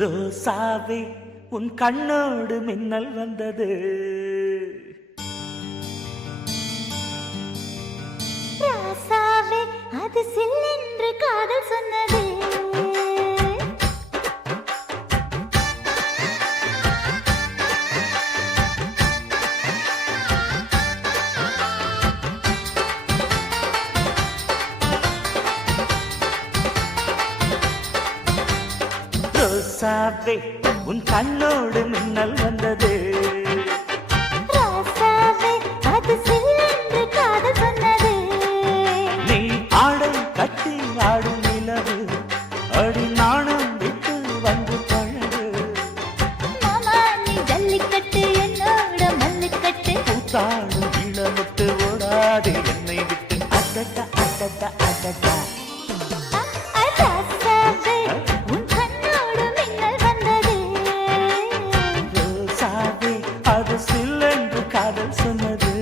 ரோசாவே உன் கண்ணோடு மின்னல் வந்தது. ராசாவே அது சில்லென்று காதல் சொன்னது. ரோசாவே உன் கண்ணோடு மின்னல் வந்தது. ராசாவே அது சில்லென்று காதல் சொன்னது. நீ ஆடை கட்டி ஆடும் நிலவு அடி நாணம் விட்டு வந்து பழகு. மாமா நீ ஜல்லிக்கட்டு என்னோட மல்லுக்கட்டு. கூத்தாடும் இளமுட்டு ஓடாது என்னை விட்டு. அடடா அடடா அடடா. ராசாவே உன் கண்ணோடு மின்னல் வந்தது. ரோசாவே அது சில்லென்று காதல் சொன்னது.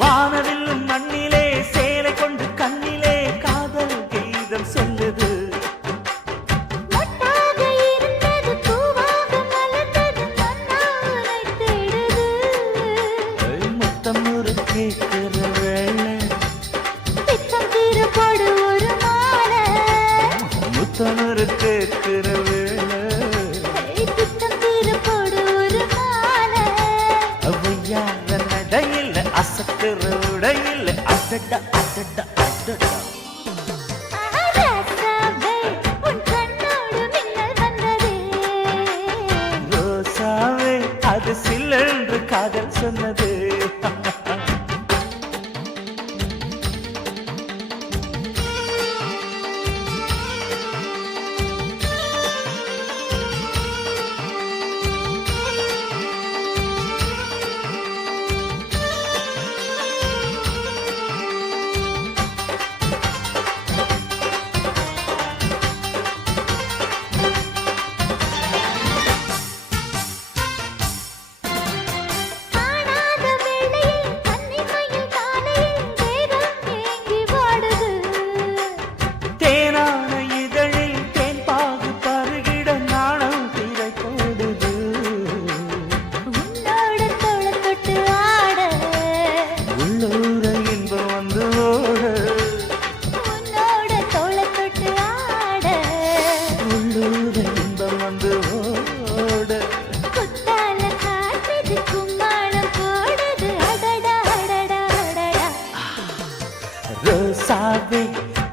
வானவில்லும் மண்ணிலே சேலை கொண்டு கண்ணிலே காதல் கீதம் சொல்லுது. மொட்டாக இருந்தது பூவாக மலர்ந்தது மன்னாரை தேடுது. முத்தம் ஒரு கேட்கிற வேளை பித்தம் தீர போடு ஒரு மாலை. முத்தம் ஒரு கேட்கிற வேளை பித்தம் தீர போடு ஒரு மாலை. அவையார நடையில் அசத்துற உடையில் அடடா அடடா அடடா. ராசாவே உன் கண்ணோடு மின்னல் வந்தது. ரோசாவே அது சில்லென்று காதல் சொன்னது. காணாத வேளையில் கன்னிமையில் காலையில் தேகம் ஏங்கி வாடுது. தேனான இதழில் தேன் பாகு பருகிட நாணம் திரை போடுது. உன்னோட தோளை தொட்டு ஆட. உள்ளூர இன்பம் வந்து ஓட. உன்னோட தோளை தொட்டு ஆட. உள்ளூர இன்பம் வந்து ஓட. குத்தால காட்டுது கும்மாளம் போடுது. அடடா அடடா அடடா. ரோசாவே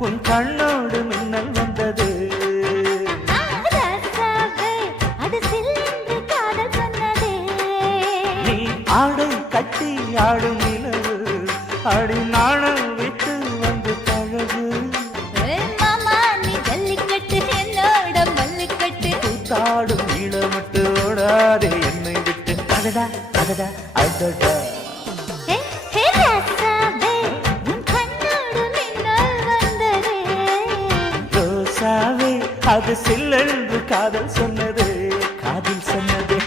உன் கண்ணோடு மின்னல் வந்தது. ராசாவே அது சில்லென்று காதல் சொன்னது. நீ ஆடை கட்டி ஆடும் நிலவு அடி நாணம் விட்டு வந்து பழகு. மாமா நீ ஜல்லிக்கட்டு என்னோட மல்லுக்கட்டு. கூத்தாடும் இளமட்டு ஓடாதே என்னை விட்டு. அடடா அடடா அடடா. ஹே ஹே ராசாவே உன் கண்ணோடு மின்னல் வந்தது. ரோசாவே அது சில்லென்று காதல் சொன்னது காதல் சொன்னது.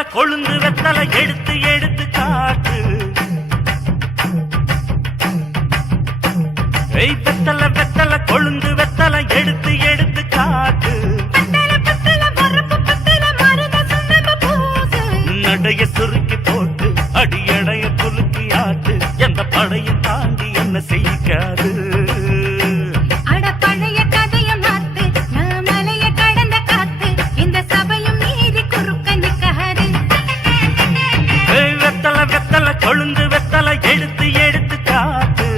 வெத்தல கொழுந்து வெத்தல எடுத்து எடுத்து காட்டு. வெத்தல வெத்தல கொழுந்து வெத்தல எடுத்து எடுத்து காட்டு. நடைய சுருக்கி போட்டு அடியடைய குலுக்கி ஆட்டு. எந்த படையும் தாண்டி என்ன செய்யாது. கொழுந்து வெத்தல எடுத்து எடுத்து காட்டு.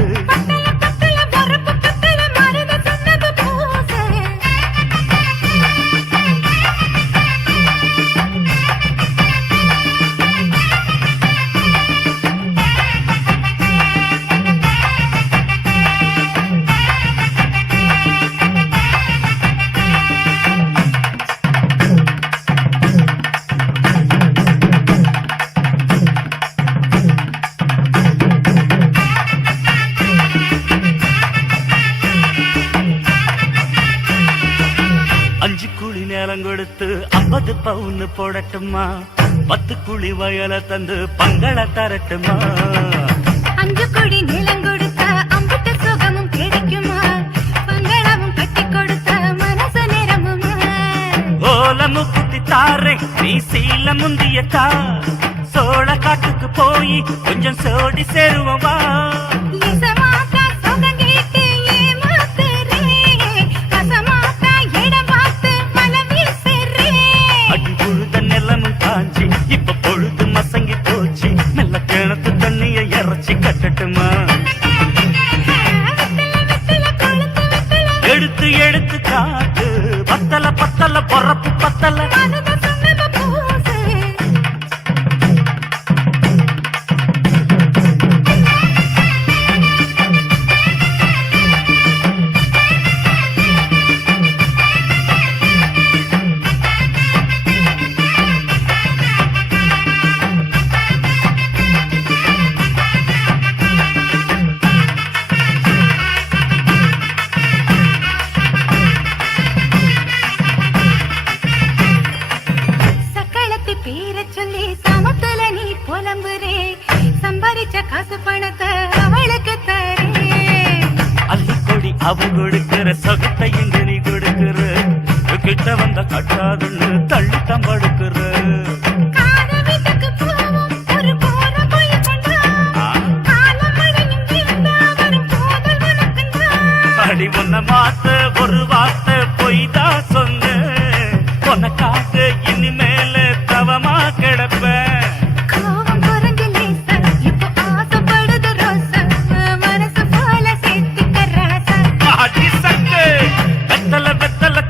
அஞ்சு குழி நேரம் கொடுத்து 50 பவுன் போடட்டுமா? 10 குழி வயல தந்து பங்கள தரட்டுமா? 5 குழி நிலம் கொடுத்தா அம்புட்டு சுகமும் கிடைக்குமா? பங்களமும் கட்டி கொடுத்தா மனசு நிரம்புமா? ஓலமு குத்தி தாரே நீ சீல முந்தியத்தா. சோழ காட்டுக்கு போய் கொஞ்சம் சோடி சேருவா. இப்ப பொழுது மசங்கி போச்சு. மெல்ல கிணத்து தண்ணிய இறச்சி கட்டட்டுமா? எடுத்து எடுத்து காட்டு. பத்தல பத்தல பொறப்பு பத்தல. காசு பணத்தை அவளுக்கு தரே. அள்ளிக்கொடி அவ கொடுக்கிற சொகத்தை எங்க நீ கொடுக்கிற. கிட்ட வந்த கட்டாதுன்னு தள்ளித்தான் படுக்கிற. அடி உன்ன மாத்த ஒரு வார்த்தை பொய்தான் சொன்ன. உனக்காக இனிமேல தவமா கிடப்பேன்.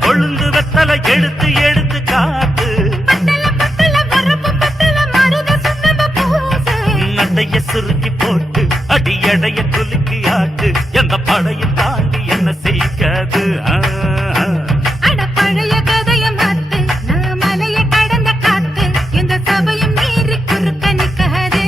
கொழுந்து வெத்தல எடுத்து எடுத்து காட்டு. நடைய சுருக்கி போட்டு அடியடைய குலுக்கி ஆட்டு. எந்த படையும் தாண்டி என்ன செய்யாது. பழைய கதைய மாத்து. நான் மலைய கடந்த காத்து. எந்த சபையும் மீறி குறுக்க நிக்காது.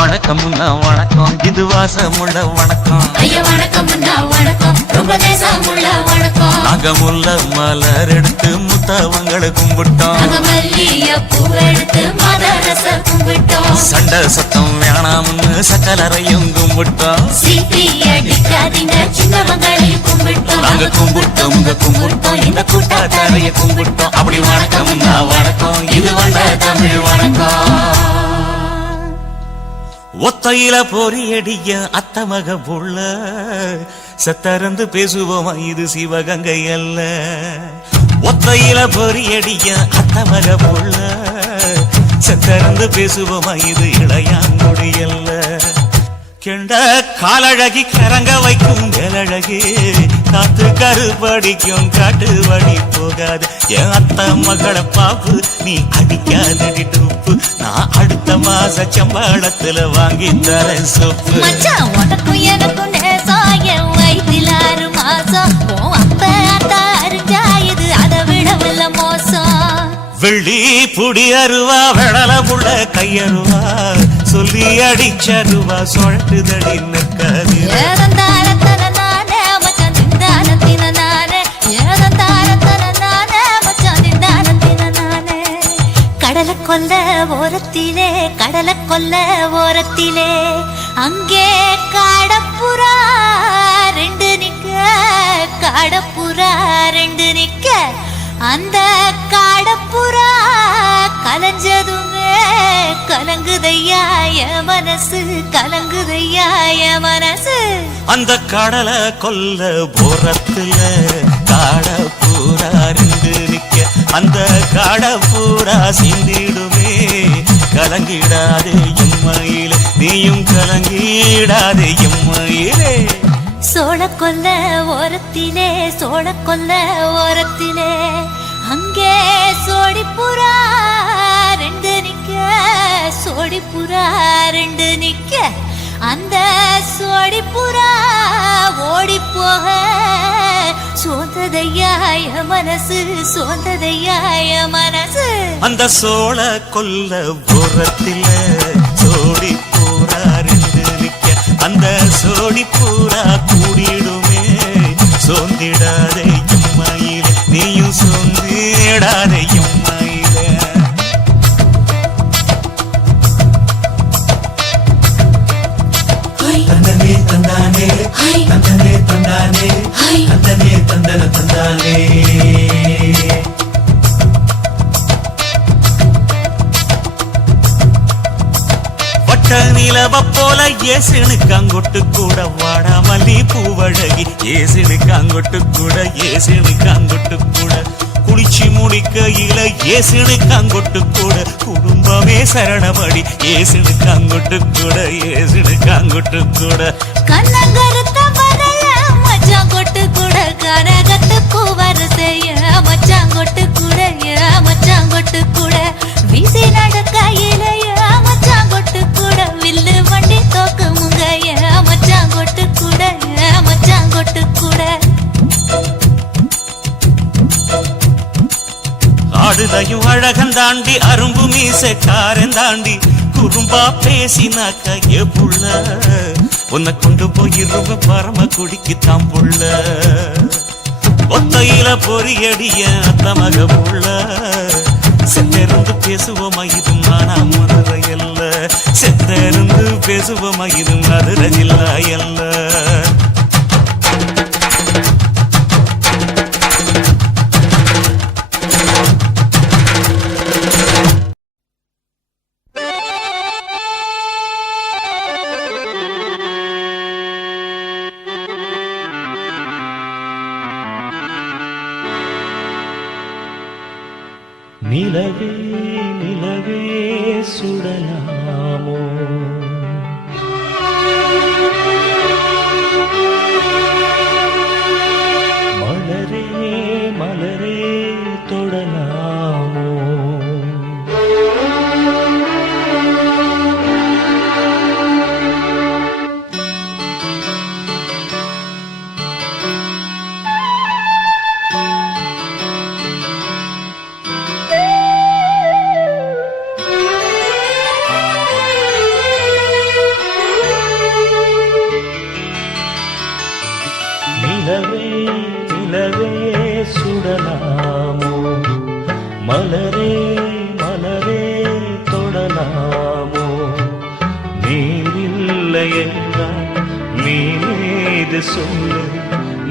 வணக்கம்னா வணக்கம், இது வாசமுள்ள வணக்கம். ஐயா வணக்கம் வணக்கம், ரொம்ப தேசமுள்ள வணக்கம். நாங்க முல்ல மலர் எடுத்து முத்தவங்களை கும்பிட்டோம். நாங்க மல்லிய பூ எடுத்து மதரச கும்பிட்டோம். சண்டை சத்தம் வேணாம்னு சக்கலரையும் கும்பிட்டோம். சீட்டி அடிக்காதீங்க சின்னவங்களையும் கும்பிட்டோம். நாங்க கும்பிட்டோம், உங்க கும்பிட்டோம், இந்த கூட்டாத்தாரைய கும்பிட்டோம். அப்படி வணக்கம்னா வணக்கம், இது வந்த தமிழ் வணக்கம். ஒத்தையில பொறியடிய அத்தமக புள்ள சத்தரந்து பேசுவோமா, இது சிவகங்கை அல்ல. ஒத்தையில பொறியடிய அத்தமக புள்ள சத்தரந்து பேசுவோமா, இது இளையாங்குடி அல்ல. கெண்ட காலழகி கரங்க வைக்கும் வேலழகி காத்து கருப்படிக்கும் காட்டு வழி போகாது. என் அத்த மகளை பாப்பு நீ அடிக்காதடி டூப்பு, நான் அடுத்த மாச சம்பளத்துல வாங்கி தரேன் சொப்பு. மச்சான் உனக்கும் எனக்கும் நேசம், என் வயிற்றில் 6 மாசம். அப்ப அத்தா அறிஞ்சா இது அதை விடவில்ல மோசம். வெள்ளி புடி அருவா வெடல புள்ள கையருவா சொல்லி அடிச்சருவா சொழட்டுதடி நிற்காது. கடலை கொல்ல ஓரத்திலே, கடலை கொல்ல ஓரத்திலே அங்கே காடப்புறா 2 நிக்க, காடப்புறா 2 நிக்க. அந்த காடப்புறா கலஞ்சதுமே கலங்குதையா என் மனசு, கலங்குதையா என் மனசு. அந்த கடலை கொல்ல போரத்துல காடப்பூரா 2 நிக்க. அந்த காடப்பூரா சிந்திடுமே கலங்கிடாதே எம்மையிலே, நீயும் கலங்கிடாதே எம்மையிலே. சோழ கொல்ல ஓரத்திலே, சோழ கொல்ல ஓரத்திலே அங்கே சோடிப்புறா 2 நிக்க, சோடிப்புறா 2 நிக்க. அந்த சோடிப்புறா ஓடி போக சோந்ததையா என் மனசு, சோந்ததையா என் மனசு. அந்த சோழ கொல்ல போரத்தில சோடி பூரா 2 நிக்க. அந்த சோடி பூரா கூடிடுமே சோந்திடாதே எம்மையிலே, நீயும் சோந்திடாதே எம்மையிலே. தந்தனே தந்தானே, தந்தனே தந்தானே, தந்தனே தந்தன தந்தானே. வட்ட நிலவ போல ஏசினுக்கு அங்கொட்டு கூட வாடா மல்லி பூவழகி, ஏசினுக்கு அங்கொட்டு கூட, ஏசினுக்கு அங்கொட்டு கூட. குளிச்சு முடிக்கையில ஏசினுக்கு அங்கொட்டு கூட, குடும்பமே சரணபடி ஏசினுக்கு அங்கொட்டு கூட, ஏசினுக்கு அங்கொட்டு கூட. கண்ணங்கருத்த பதைய மச்சான் கொட்டு கூட, கனகத்துக்கு வரிசைய மச்சான் கொட்டு கூட, மச்சான் கொட்டு கூட. வீசி நடக்கையிலைய மச்சான் கொட்டு கூட, வில்லு வண்டி தோக்கு முங்கைய மச்சான் கொட்டு கூட, மச்சான் கொட்டு கூட. ஆடுதையும் அழகன் தாண்டி அரும்பு மீசக்காரன் தாண்டி குறும்பா பேசினாக்க ஏ புள்ள, உன்னை கொண்டு போயிருவ பரம குடிக்கு தாம் புள்ள. ஒத்தையில பொறியடிய அத்தமக புள்ள சென்னிருந்து பேசுவோமா, இது மானா முறையல்ல. செத்தருந்து பேசுவோமாயிரும் அது ரஜில்லா எல்ல நிலவே நிலவே சுடலாமோ மலரே மலரே தொடலாமோ நிலவே நிலவே சுடலாமோ மலரே மலரே தொடலாமோ நீரில்லை என்றால் நீது சொல்லு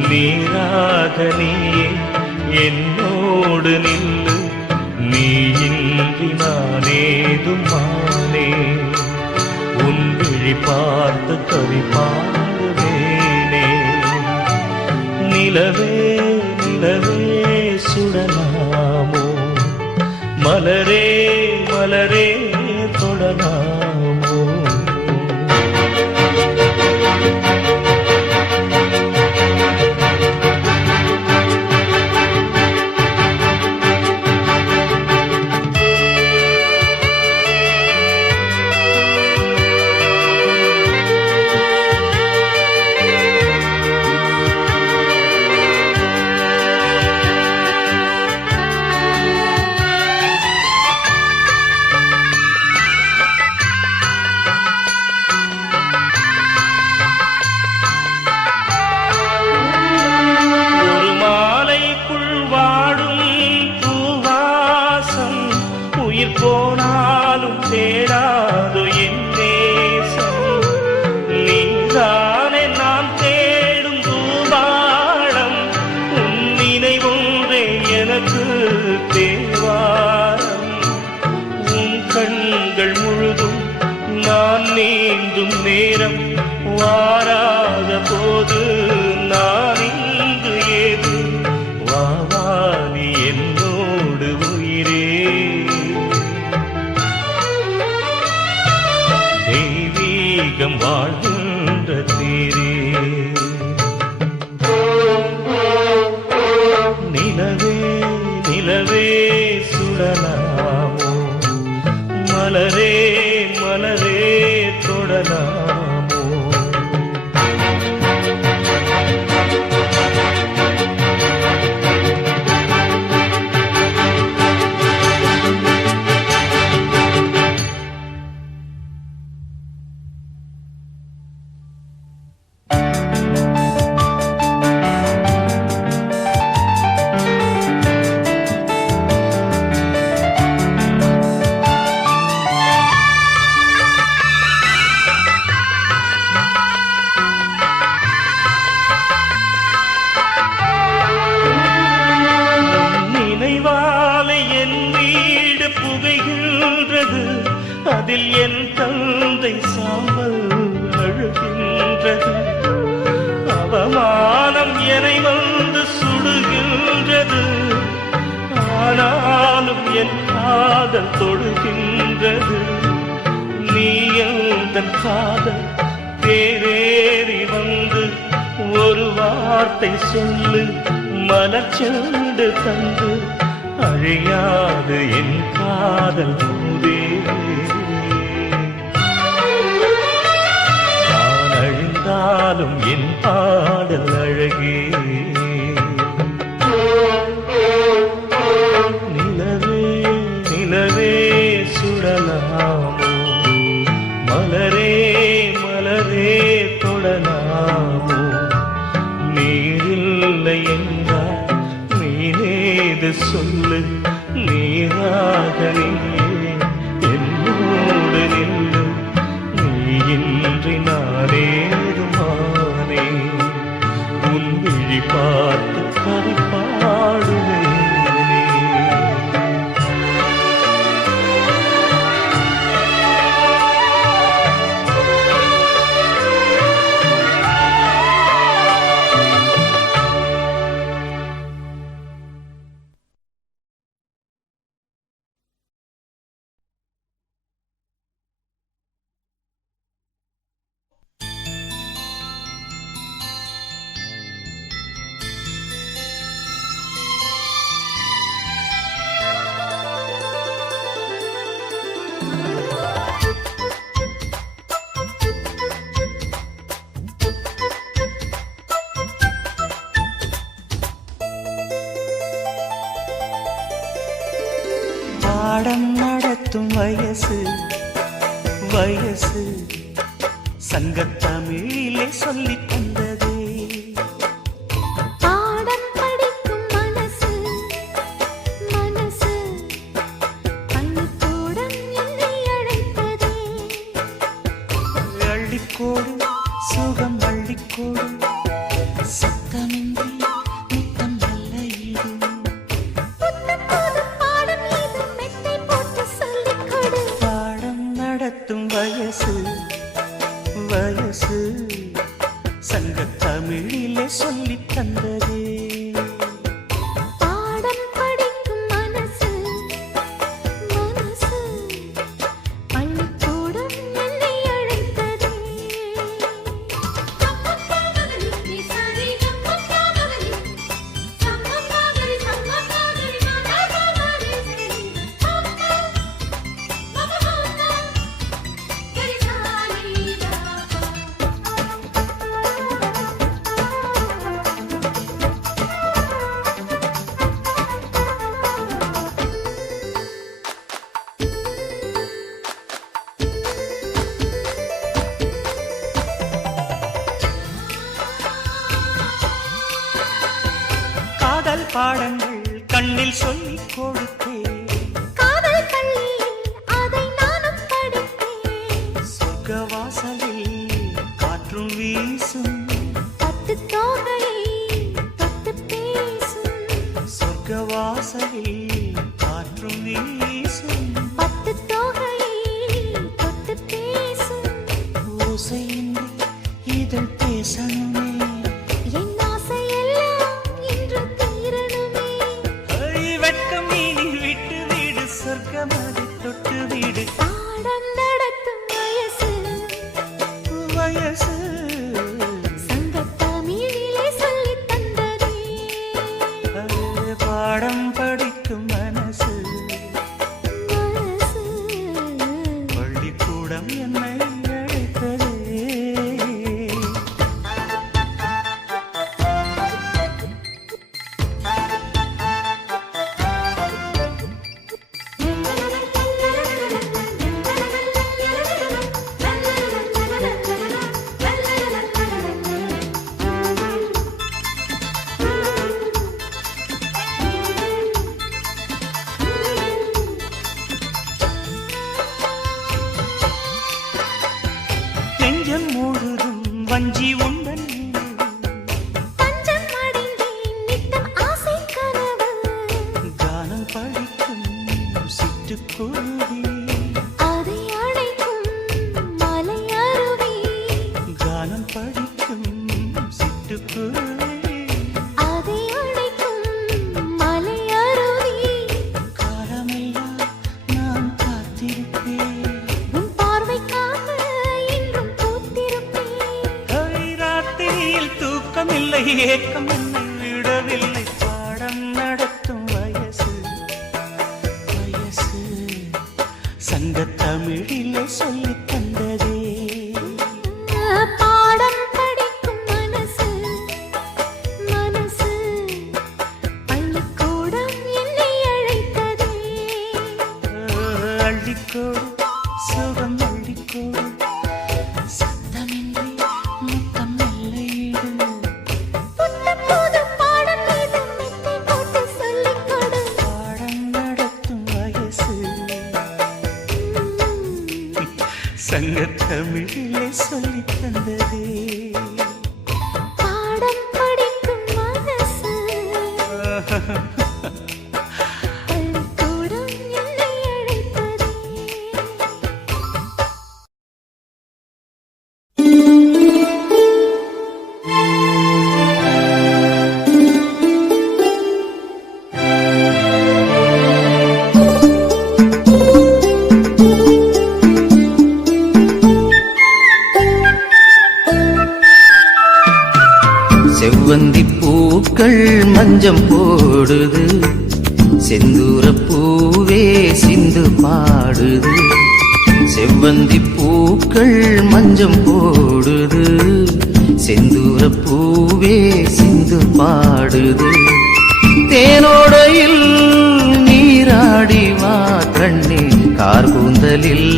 நீராக நீயே என்னோடு நில்லு நீயின்றி நானேதும் மானே உன் விழி பார்த்து கவி பாடுவேனே நிலவே நிலவே சுடலாமோ மலரே மலரே தொடலாமோ போனாலும் தேடாது என் தேசம் நீதானே நான் தேடும் தூபாடம் உன் நினைவொன்றே எனக்கு தேவாரம் உன் கண்கள் முழுதும் நான் நீந்தும் நேரம் வாராத போது நான் இங்கு ஏது வாவானி என்னோடு உயிரே தெய்வீகம் வாழ்கின்ற தீரே நிலவே நிலவே சுடலாமோ மலரே மலரே தொடலாமோ அதில் என் தந்தை சாம்பல் அழுகின்றது அவமானம் என்னை வந்து சுடுகின்றது ஆனாலும் என் காதல் தொடுகின்றது நீ எந்தன் காதல் தேரேறி வந்து ஒரு வார்த்தை சொல்லு மலர்ச்செண்டு தந்து அழியாது என் காதல் பூவே நான் அழிந்தாலும் என் பாடல் அழகே நிலவே நிலவே சுடலாமோ மலரே மலரே தொடலாமோ நீரில்லை என்றால் நீனேது சொல்லு நீராக நீ என்னோடு நில்லு இன்றி நானேதுமானே உன் விழி பார்த்து கவி பாடுவேனே. பாடம் நடத்தும் வயசு வயசு சங்கத்தமிழிலே சொல்லித் தந்ததே. பாடம் படிக்கும் மனசு மனசு பள்ளிக்கூடம் என்னை அழைத்ததே. அள்ளிக்கோடு சுகம் அள்ளிக்கோடு சத்தமின்றி முத்தம் நல்ல ஈடு. பாடம் இது மெத்தை போட்டு சொல்லிக் கொடு. பாடம் நடத்தும் வயசு வயசு சங்கத்தமிழிலே சொல்லித் தந்ததே. பாடம் படிக்கும் மனசு மனசு பள்ளிக்கூடம் என்னை அழைத்ததே. காதல் பாடங்கள் கண்ணில் சொல்லிக் கொடுத்தேன். காதல் பள்ளியில் அதை நானும் படித்தேன். சொர்க்க வாசலில் காற்றும் வீசும் பட்டு தோகையை தொட்டு பேசும். சொர்க்க வாசலில் காற்றும் வீசும் பட்டு தோகையை தொட்டு பேசும். ஓசையின்றி இதழ் பேசணுமே. என் ஆசையெல்லாம் இன்று தீரணுமே. வெட்கம் நீ விட்டு வீடு சொர்க்கமதி தொட்டு வீடு. பாடம் நடத்தும் வயசு வயசு சங்கத்தமிழிலே சொல்லித் தந்ததே. பாடம் படிக்கும் மனசு மனசு பள்ளிக்கூடம் என்னை அழைத்ததே. நெஞ்சம் முழுதும் வஞ்சி உண்டன் தஞ்சம் அடைந்தேன் நித்தம் ஆசை கனவு. கானம் படிக்கும் சிட்டுக்குருவி. அதை அழைக்கும் மலை அருவி. கானம் படிக்கும் சிட்டுக்குருவி. அதை அழைக்கும் மலை அருவி. காலமெல்லாம் நான் காத்திருப்பேன். உன் பார்வைக்காக இன்றும் பூத்திருப்பேன். ராத்திரியில் தூக்கமில்லை ஏக்கம் என்னை விடவில்லை. பாடம் நடத்தும் வயசு வயசு சங்கத்தமிழிலே சொல்லித் தந்ததே. பாடம் படிக்கும் மனசு மனசு பள்ளிக்கூடம் என்னை அழைத்ததே. அள்ளிக்கோடு சுகம் அள்ளிக்கோடு சத்தமின்றி முத்தம் நல்ல ஈடு. புது பாடம் இது மெத்தை போட்டு சொல்லிக் கொடு. பாடம் நடத்தும் வயசு அழைத்ததே பாடம் படிக்கும் மனசு பள்ளிக்கூடம் என்னை அழைத்ததே செவ்வந்தி பூக்கள் மஞ்சம் போடுது செந்தூர பூவே சிந்து பாடுது செவ்வந்தி பூக்கள் மஞ்சம் போடுது செந்தூர பூவே சிந்து பாடுது தேனோடையில் நீராடி வா கண்ணே கார்கூந்தலில்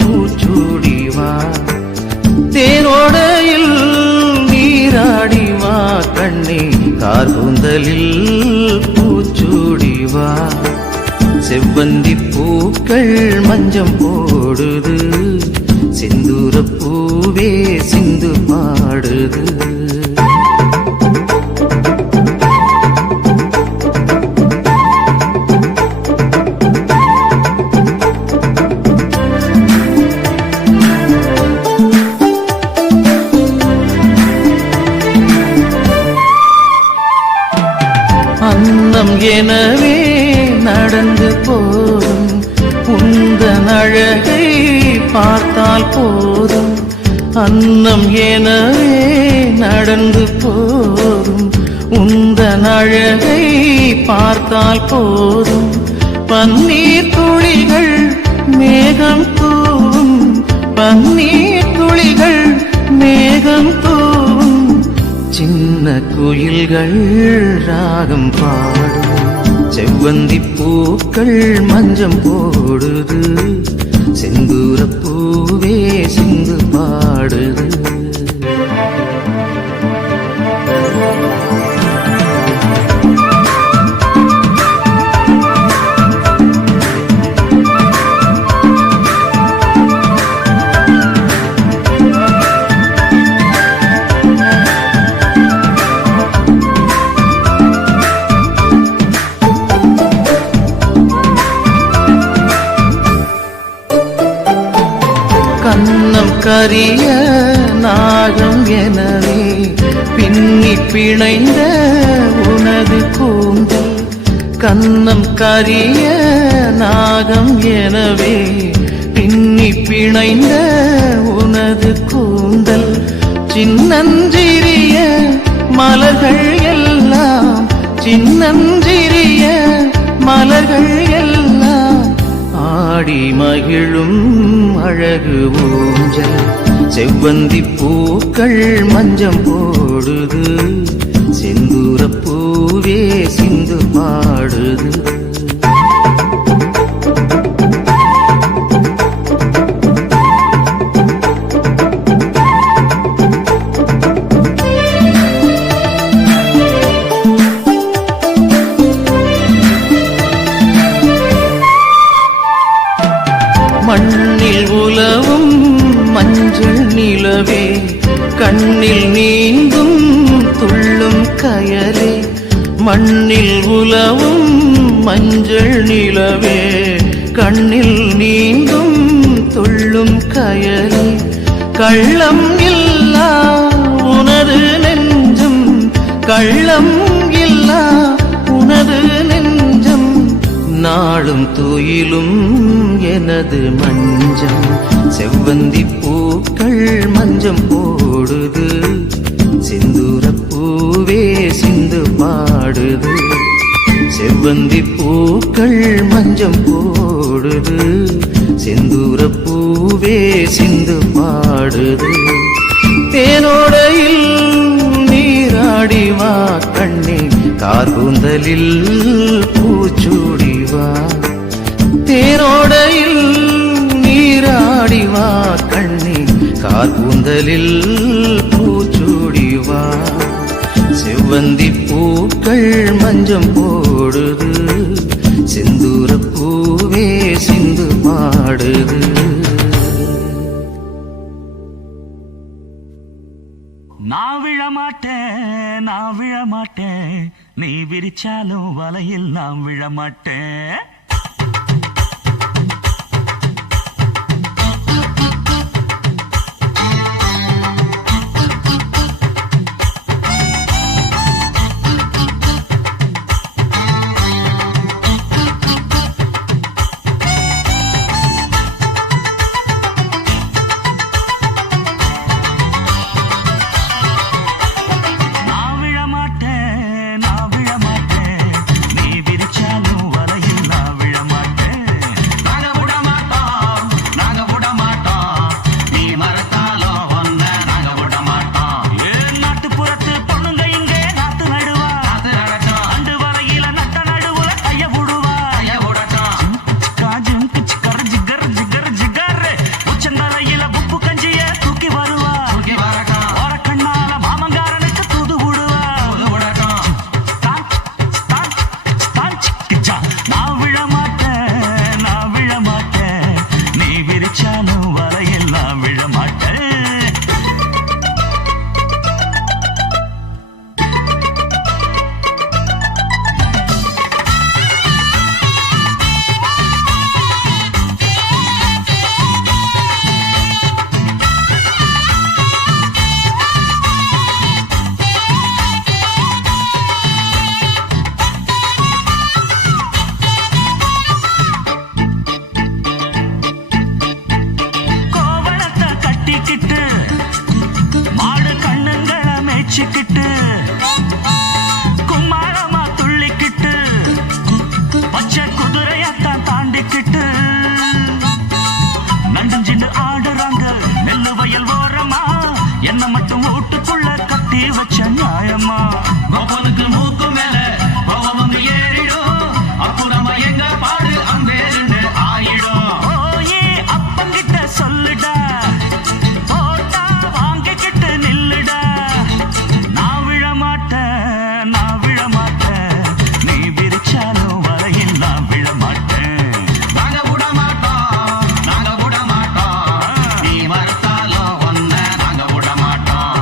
பூச்சூடி வா தேனோடையில் நீராடி வா கண்ணே கார்கூந்தலில் பூச்சூடி வா செவ்வந்தி பூக்கள் மஞ்சம் போடுது செந்தூர பூவே சிந்து பாடுது அன்னம் எனவே நடந்து போதும் உந்தன் அழகை பார்த்தால் போதும் அன்னம் எனவே நடந்து போதும் உந்தன் அழகை பார்த்தால் போதும் பன்னீர் துளிகள் மேகம் தூவும் பன்னீர் துளிகள் மேகம் தூவும் சின்ன குயில்கள் ராகம் பாடும் செவ்வந்தி பூக்கள் மஞ்சம் போடுது செந்தூர பூவே சிந்து பாடுது கன்னம் கரிய நாகம் எனவே பின்னி பிணைந்த உனது கூந்தல் கன்னம் கரிய நாகம் எனவே பின்னி பிணைந்த உனது கூந்தல் சின்னஞ்சிறிய மலர்கள் எல்லாம் சின்னஞ்சிறிய மலர்கள் எல்லாம் ஆடி மகிழும் அழகு ஊஞ்சல் செவ்வந்தி பூக்கள் மஞ்சம் போடுது செந்தூர பூவே சிந்து பாடுது மண்ணில் உலவும் மஞ்சள் நிலவே கண்ணில் நீந்தும் துள்ளும் கயலே மண்ணில் உலவும் மஞ்சள் நிலவே கண்ணில் நீந்தும் துள்ளும் கயலே கள்ளம் இல்லா உனது நெஞ்சம் கள்ளம் இல்லா உனது நெஞ்சம் நாளும் துயிலும் எனது மஞ்சம் செவ்வந்தி பூக்கள் மஞ்சம் போடுது செந்தூர பூவே சிந்து பாடுது செவ்வந்தி பூக்கள் மஞ்சம் போடுது செந்தூர பூவே சிந்து பாடுது தேனோடையில் நீராடி வா கண்ணே கார்கூந்தலில் பூச்சூடி வா தேனோடையில் நீராடி வா கண்ணே கார்கூந்தலில் பூச்சூடி வா செவ்வந்தி பூக்கள் மஞ்சம் போடுது செந்தூர பூவே சிந்து பாடுது நான் விழமாட்டேன் நான் விழமாட்டேன் நீ விரிச்சாலும் வலையில் நான் விழமாட்டேன் கும்மாளமா துள்ளிக்கிட்டு பச்சை குதிரையத்தான் தாண்டிக்கிட்டு நண்டுஞ்சின்னு ஆடுறாங்க நெல்லு வயல் ஓரமா என்ன மட்டும் வீட்டுக்குள்ள கட்டி வச்ச நியாயமா கோபனுக்கு மூக்கு மேல கோபம் வந்து ஏறிடும் அப்புறமா எங்க பாடு அம்பேருன்னு ஆயிடும் ஓயே அப்பங்கிட்ட சொல்லுடா போட்டா வாங்கிக்கிட்டு நில்லுடா நான் விழமாட்டேன் நீ விரிச்சாலும் வரையில் நான் விழமாட்டேன் நாங்க விட மாட்டோம் நீ மறுத்தாலும் ஒன்ன நாங்க விட மாட்டோம்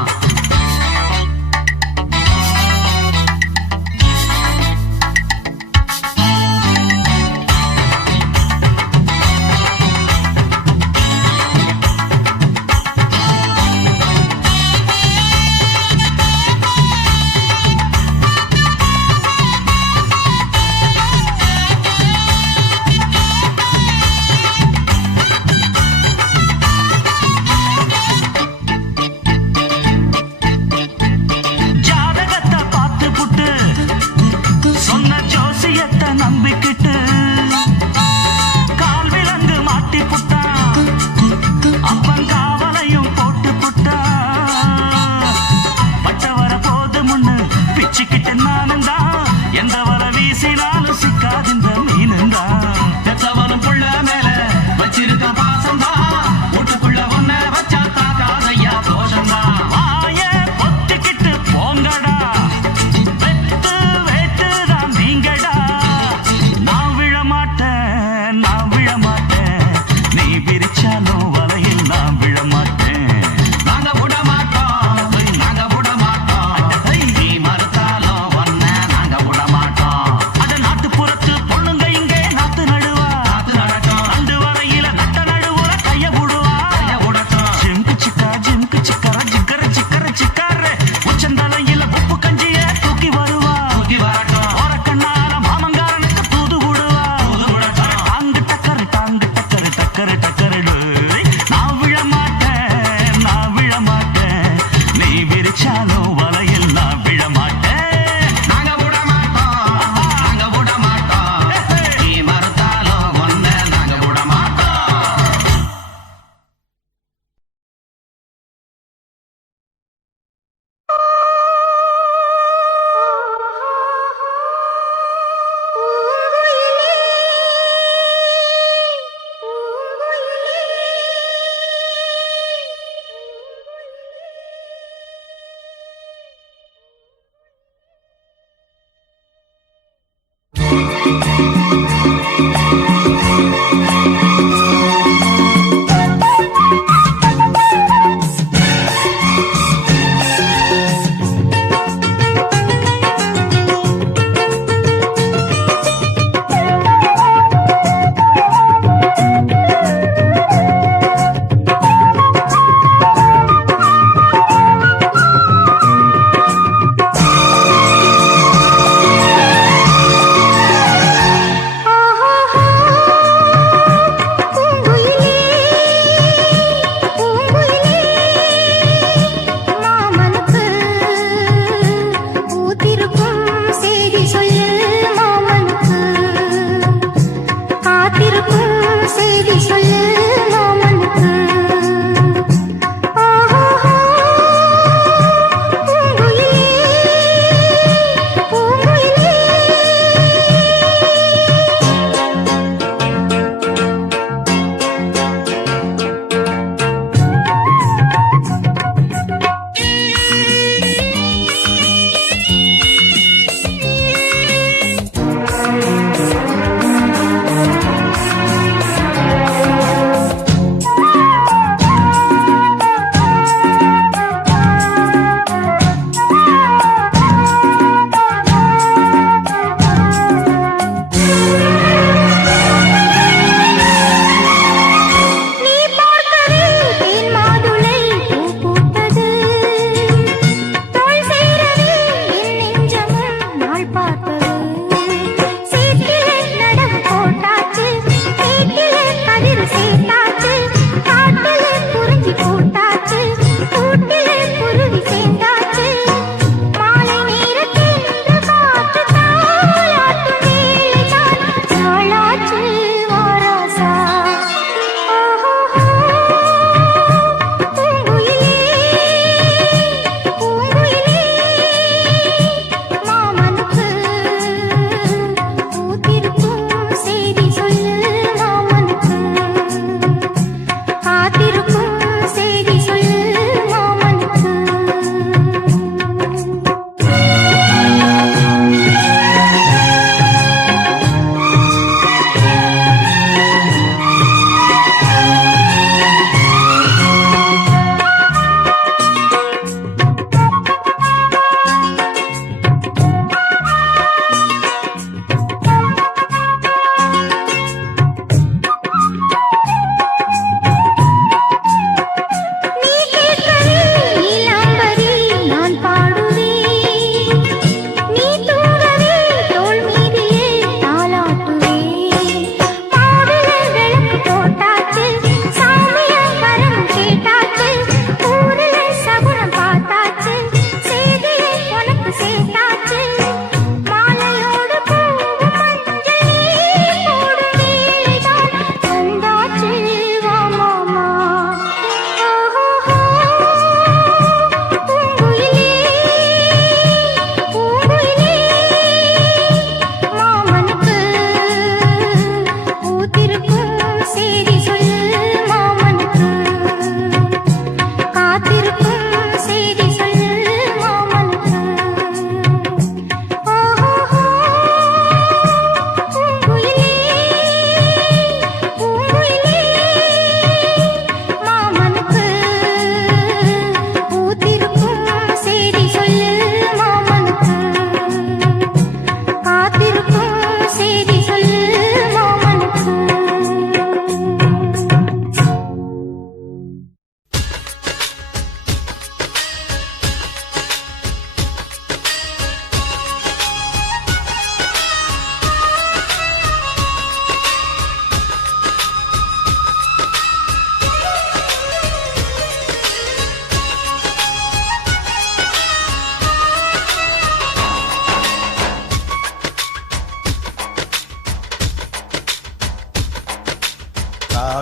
ஜாதகத்தை பார்த்து புட்டு சொன்ன ஜோசியத்தை நம்பிக்கிட்டு கால் விலங்கு மாட்டி புட்டா அப்பன் காவலையும் போட்டு புட்டா பட்ட வர போது முன்னு பிச்சுக்கிட்டு நானும் தான் எந்த வர வீசினாலும் சிக்காதிந்த மீனும் தான் பெத்தவனும் புள்ள மேல வச்சிருக்க பாசம் தான் வீட்டுக்குள்ள ஒன்ன வச்சா தாக்காதையா தோஷம் தான் வாய பொத்திக்கிட்டு போங்கடா வெத்து வேட்டுதான் நீங்கடா நான் விழமாட்டேன் நீ விரிச்சாலும் வலையில் நான் விழமாட்டேன் நாங்க விட மாட்டோம் நீ மறுத்தாலும் ஒன்ன நாங்க விட மாட்டோம் அட நாட்டுப்புறத்து பொண்ணுங்க இங்கே நாத்து நடுவா அண்டு வரையில நட்ட நடுவுல கைய விடுவா ஜிம்கு சிக்கா ஜிக்கர சிக்காரு உச்சந்தலையில உப்பு கஞ்சிய தூக்கி வருவா ஓரக்கண்ணால மாமங்காரனுக்கு தூது விடுவா டாங்கு டக்கரு நான் விழமாட்டேன் நீ விரிச்சாலும் வலையில் நான் விழமாட்டேன் நாங்க விட மாட்டோம் நீ மறுத்தாலும் ஒன்ன நாங்க விட மாட்டோம்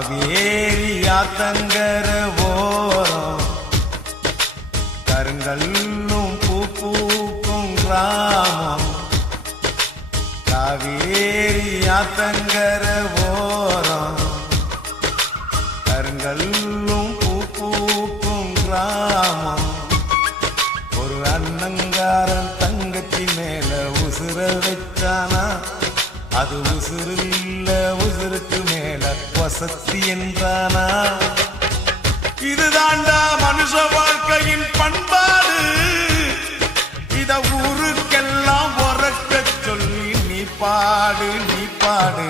காவேரி ஆத்தங்கர ஓரம் கருங்கல்லும் பூக்கும் கிராமம். காவேரி ஆத்தங்கர ஓரம் கருங்கல்லும் பூக்கும் கிராமம். ஒரு அண்ணங்காரன் தங்கச்சி மேல உசுர வச்சானா, அது உசுரில்ல உசுருக்கு மேல வசதி என்றானா. இதுதாண்டா மனுஷ வாழ்க்கையின் பண்பாடு, இத ஊருக்கெல்லாம் உறக்க சொல்லி நீ பாடு நீ பாடு.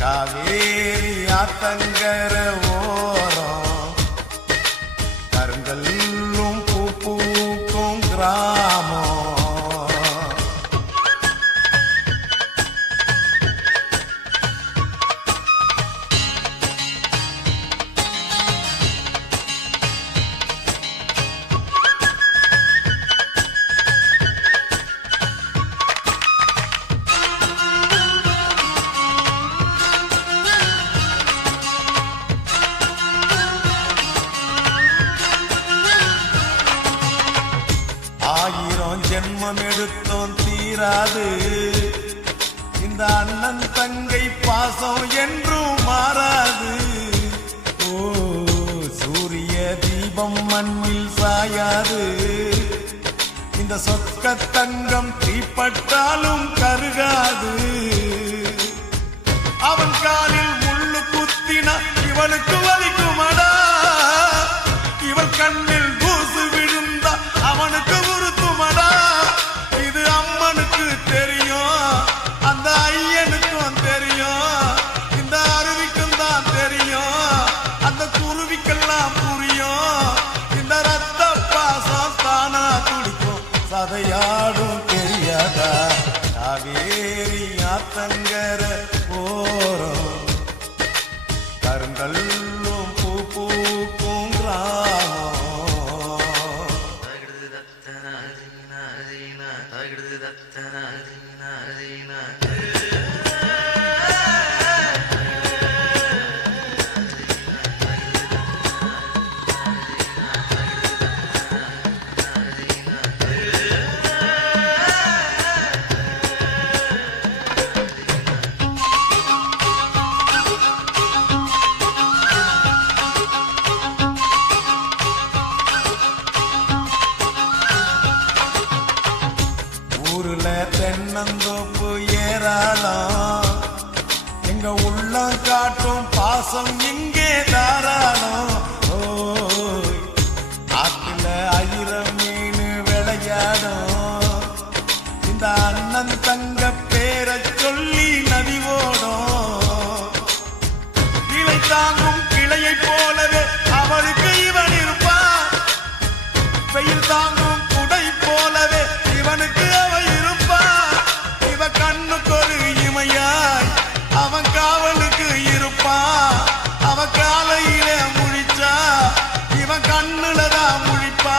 காவேரி ஆத்தங்கர ஓரம் கருங்கல்லும் பூக்கும் கிராமம். ஆயிரம் ஜென்மம் எடுத்தோம் தீராது, இந்த அண்ணன் தங்கை பாசம் என்றும் மாறாது. ஓ சூரிய தீபம் மண்ணில் சாயாது, இந்த சொக்க தங்கம் தீப்பட்டாலும் கருகாது. அவன் காலில் முள்ளு குத்தினா இவனுக்கு வலிக்குமடா, இவன் கண்ணில் தூசு விழுந்தா அவனுக்கு உறுத்துமடா. இது அம்மனுக்கு தெரியும், அந்த ஐயனுக்கும் தெரியும், இந்த அருவிக்கும் தான் தெரியும், அந்த குருவிக்கெல்லாம் புரியும். இந்த ரத்த பாசம் தானா துடிக்கும், சதையாடும் தெரியாதா. காவேரி ஆத்தங்கர ஓரம் கருங்கல்லும் பூக்கும் கிராமம். ஊருல தென்னந்தோப்பு ஏராளம், எங்க உள்ளம் காட்டும் பாசம் இங்கே தாராளம். ஓய் ஆத்துல ஆயிரம் மீன் விளையாடும், இந்த அண்ணன் தங்க பேரை சொல்லி நதி ஓடும். கிளை தாங்கும் கிளையை போலவே அவளுக்கு இவன் இருப்பான், வெயில் தாங்கும் குடை போலவே இவனுக்கு அவ இருப்பா. இவ கண்ணுக்கு ஒரு இமையாய் அவன் காவலுக்கு இருப்பா. அவ காலையில முழிச்சா இவன் கண்ணுலதான் முழிப்பா.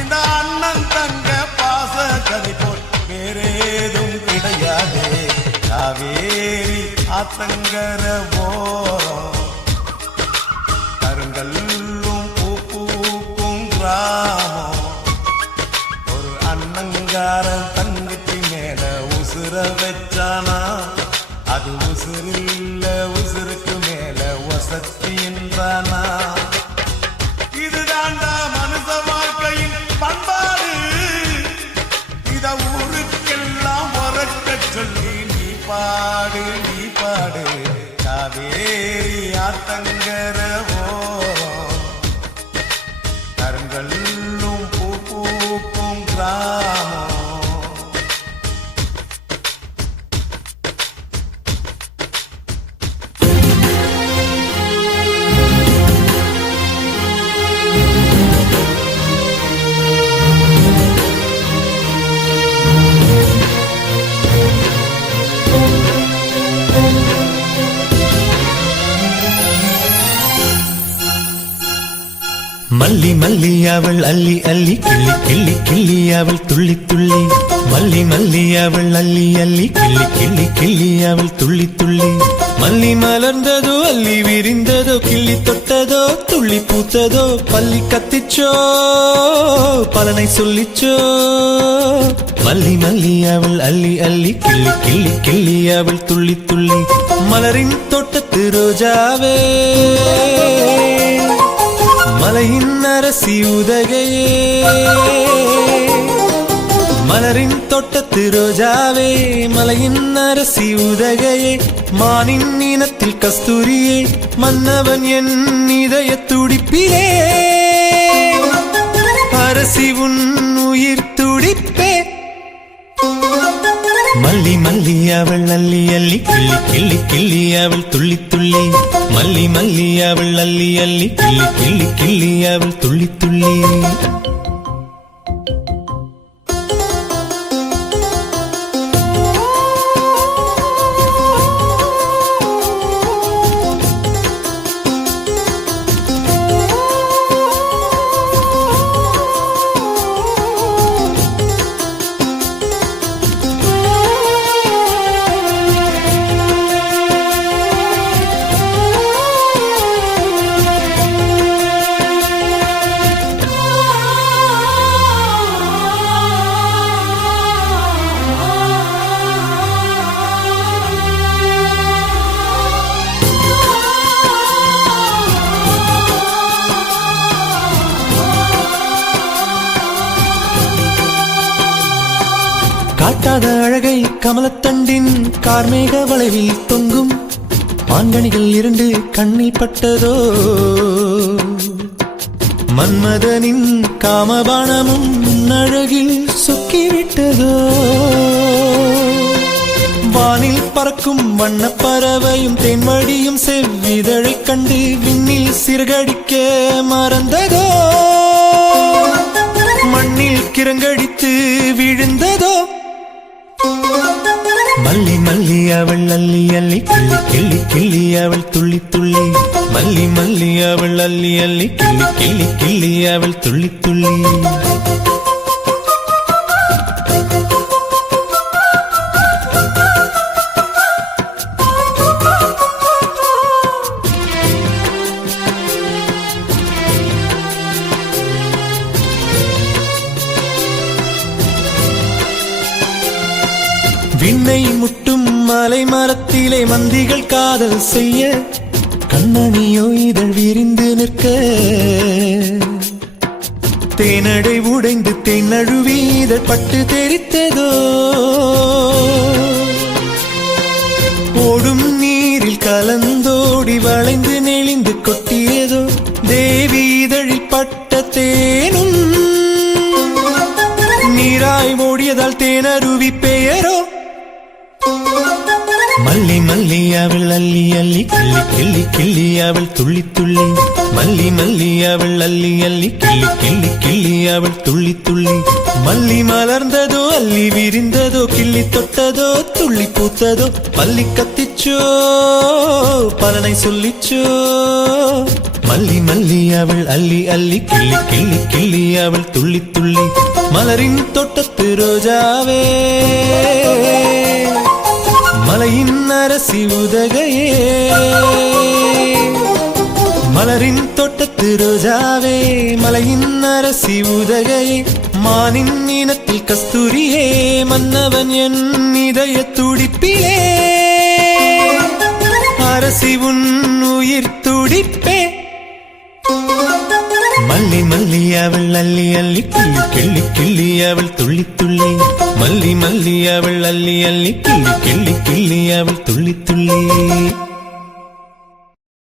இந்த அண்ணன் தங்க பாச கதை போல் வேறேதும் கிடையாது. காவேரி ஆத்தங்கர ஓரம் கருங்கல்லும் பூக்கும் கிராமம். ஒரு அண்ணங்காரன் தங்கச்சி மேல உசுர வச்சானா, அது உசுரில்ல உசுருக்கு மேல வசதி என்றானா. இதுதாண்டா மனுஷ வாழ்க்கையின் பண்பாடு, இத ஊருக்கெல்லாம் உறக்க சொல்லி நீ பாடு நீ பாடு. காவேரி ஆத்தங்கர ஓரம் கருங்கல்லும் பூக்கும் கிராமம். மல்லி மல்லி அவள் அள்ளி அள்ளி கிள்ளி கிள்ளி கிள்ளி அவள் துள்ளி துள்ளி. மல்லி மல்லி அவள் அள்ளி அள்ளி கிள்ளி கிள்ளி கிள்ளி அவள் துள்ளி துள்ளி. மல்லி மலர்ந்ததோ அள்ளி விரிந்ததோ கிள்ளி தொட்டதோ துள்ளி பூத்ததோ பள்ளி கத்திச்சோ பலனை சொல்லிச்சோ மல்லி மல்லி அவள் அள்ளி அள்ளி கிள்ளி கிள்ளி கிள்ளி அவள் துள்ளி துள்ளி மலரின் தோட்டத்து ரோஜாவே மலையின் அரசி உதகையே மலரின் தோட்டத்து ரோஜாவே மலையின் அரசி உதகையே மானின் இனத்தில் கஸ்தூரியே மன்னவன் என் இதய துடிப்பிலே அரசி உன் உயிர் துடிப்பே மல்லி மல்லி அவள் அள்ளி அள்ளி கிள்ளி கிள்ளி கிள்ளி அவள் துள்ளி துள்ளி மல்லி மல்லி அவள் அள்ளி அள்ளி கிள்ளி கிள்ளி கிள்ளி அவள் துள்ளி துள்ளி காட்டாத அழகை கமலத்தண்டின் கார்மேக வளைவில் தொங்கும் மாங்கனிகள் இரண்டு கண்ணில் பட்டதோ மன்மதனின் காமபானமும் அழகில் சொக்கிவிட்டதோ வானில் பறக்கும் வண்ணப் பறவையும் தென்மடியும் செவ்விதழைக் கண்டு விண்ணில் சிறகடிக்க மறந்ததோ மண்ணில் கிறங்கடித்து விழுந்ததோ மல்லி மல்லி அவள் அள்ளி அள்ளி கிள்ளி கிள்ளி கிள்ளி அவள் துள்ளி துள்ளி மல்லி மல்லி அவள் அள்ளி அள்ளி கிள்ளி கிள்ளி கிள்ளி அவள் துள்ளி துள்ளி விண்ணை முட்டும் மலை மரத்திலே மந்திகள் காதல் செய்ய கண்ணனியோ இதழ் விரிந்து நிற்க தேனடை உடைந்து தென்னழுவி இதழ் பட்டு தெரித்ததோ ஓடும் நீரில் கலந்தோடி வளைந்து நெளிந்து கொட்டியதோ தேவி இதழில் பட்ட தேனும் நீராய் ஓடியதால் தேனருவி பெயரோ மல்லி மல்லி அவள் அள்ளி அள்ளி கிள்ளி கிள்ளி கிள்ளி அவள் துள்ளி துள்ளி மல்லி மல்லி அவள் அள்ளி அள்ளி கிள்ளி கிள்ளி கிள்ளி அவள் துள்ளி துள்ளி மல்லி மலர்ந்ததோ அள்ளி விரிந்ததோ கிள்ளி தொட்டதோ துள்ளி பூத்ததோ பள்ளி கத்திச்சோ பலனை சொல்லிச்சோ மல்லி மல்லி அவள் அள்ளி அள்ளி கிள்ளி கிள்ளி கிள்ளி அவள் துள்ளி துள்ளி மலரின் தோட்டத்து ரோஜாவே மலையின் அரசி உதகையே மலரின் தோட்டத்து ரோஜாவே மலையின் அரசி உதகையே மானின் இனத்தில் கஸ்தூரியே மன்னவன் என் இதய துடிப்பிலே அரசி உன் உயிர் துடிப்பே மல்லி மல்லி அவள் அள்ளி அள்ளி கிள்ளி கிள்ளி கிள்ளி அவள் துள்ளி துள்ளி மல்லி மல்லி அவள் அள்ளி அள்ளி கிள்ளி கிள்ளி கிள்ளி அவள் துள்ளி துள்ளி